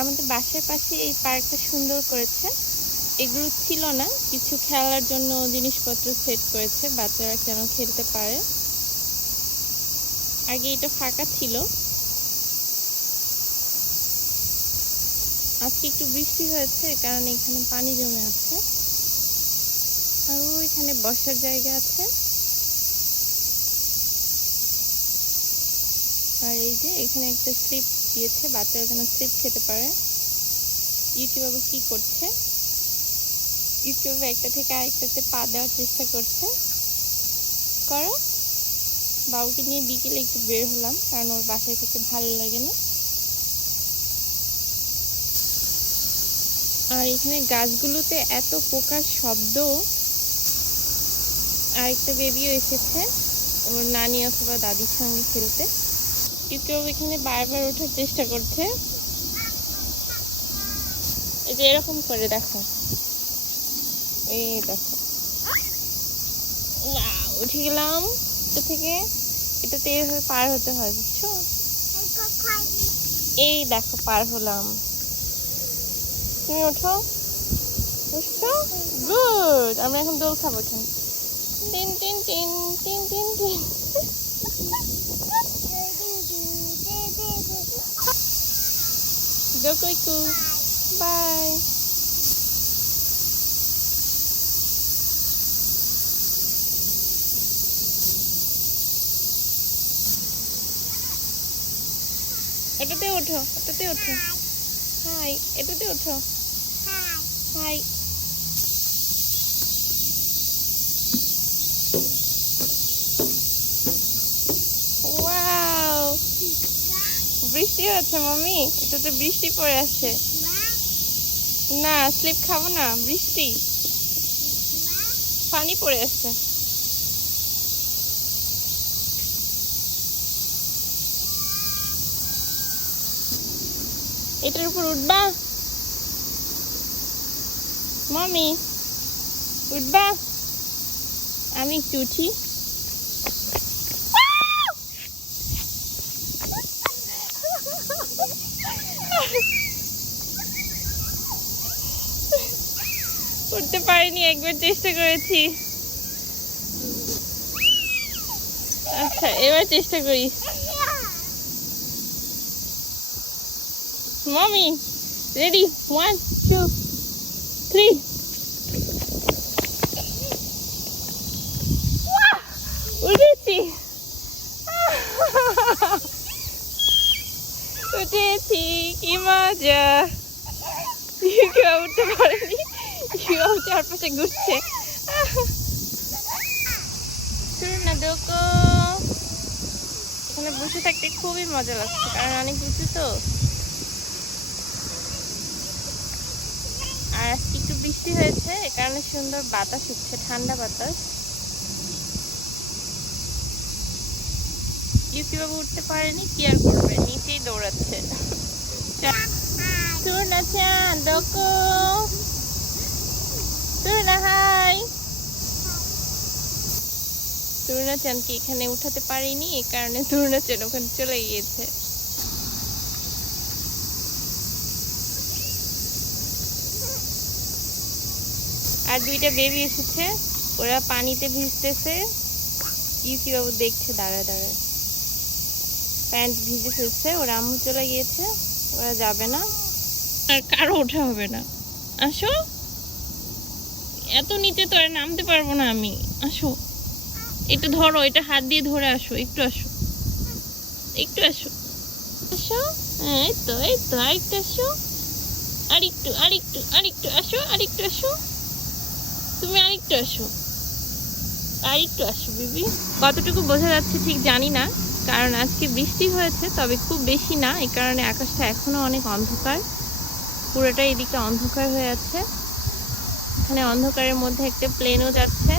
আমাদের বাসার পাশে এই পার্কটা সুন্দর করেছে। এগুলো ছিল না, কিছু খেলার জন্য জিনিসপত্র সেট করেছে, বাচ্চারা যেন খেলতে পারে। আগে এটা ফাঁকা ছিল, আজকে একটু বৃষ্টি হয়েছে কারণে এখানে পানি জমে আছে। আর এখানে বসার জায়গা আছে। আর এই যে এখানে একটা স্লিপ দিয়েছে, বাচ্চারা যেন স্লিপ খেতে পারে। ইউকি বাবু কি করছে? ইউকি বাবু একটা থেকে আরেকটাতে পা দেওয়ার চেষ্টা করছে। করো। বাবুকে নিয়ে বিকেলে একটু বের হলাম, কারণ ওর বাসায় থেকে ভালো লাগে না। আর এখানে গাছগুলোতে এত পোকার শব্দ। আরেকটা বেবিও এসেছে ওর নানি অথবা দাদির সঙ্গে খেলতে। কেউ এখানে বারবার ওঠার চেষ্টা করছে। এই যে এরকম করে দেখো, এই দেখো, উঠে গেলাম এটা থেকে। এটাতে এভাবে পার হতে হয়, বুঝছো? এই দেখো পার হলাম। তুমি ওঠো, বুঝছো? গুড। আমরা এখন দোল খাবো এখানে। Tin tin tin tin tin tin. Go Koiku. Bye. এটাতে ওঠো, এটাতে ওঠো। হাই, এটাতে ওঠো। হাই। ওয়াও, বৃষ্টি হচ্ছে মামি, এটাতে বৃষ্টি পড়ে আসছে। না, স্লিপ খাবো না, বৃষ্টি পানি পড়ে আসছে। এটার উপর উঠবা মামি? উঠবা? আমি একটু উঠি। উঠতে পারিনি, একবার চেষ্টা করেছি। আচ্ছা, এবার চেষ্টা করি। Mummy ready, 1 2 3। উঠেছি, উঠেছি, কি মজা। কেউ উঠতে পারেনি, কেউ চারপাশে ঘুরছে। না দেখো, এখানে বসে থাকতে খুবই মজা লাগছে, কারণ অনেক উঁচু তো। আর আজকে একটু বৃষ্টি হয়েছে, এ কারণে সুন্দর বাতাস হচ্ছে, ঠান্ডা বাতাস। ইউকি বাবু উঠতে পারেনি, কি আর করবে, নিচেই দৌড়াচ্ছে। তুরনা চান দেখো, তুরনা হাই। তুরনা চানকে এখানে উঠাতে পারিনি, এ কারণে তুরনা চান ওখানে চলে গিয়েছে। আর দুইটা বেবি এসেছে, ওরা পানিতে ভিজতেছে। ইউকি বাবু দেখছে দাঁড়ায় দাঁড়ায়। প্যান্ট ভিজে ফেলছে, ওরা আম্মু চলে গিয়েছে, ওরা যাবে না, আর কারো ওঠা হবে না। আসো, এত নিচে তো আর নামতে পারবো না আমি। আসো, এটা ধরো, এটা হাত দিয়ে ধরে আসো, একটু আসো, একটু আসো, আসো। এই তো, এই তো, আরেকটু আসো, আরেকটু, আরেকটু, আরেকটু আসো, আরেকটু আসো, তুমি আরেকটু আসো, আরেকটু আসো বেবি। কতটুকু বোঝা যাচ্ছে ঠিক জানি না, কারণ আজকে বৃষ্টি হয়েছে, তবে খুব বেশি না, এই কারণে আকাশটা এখনো অনেক অন্ধকার, পুরোটা এদিকে অন্ধকার হয়ে আছে। এখানে অন্ধকারের মধ্যে একটা প্লেনও যাচ্ছে।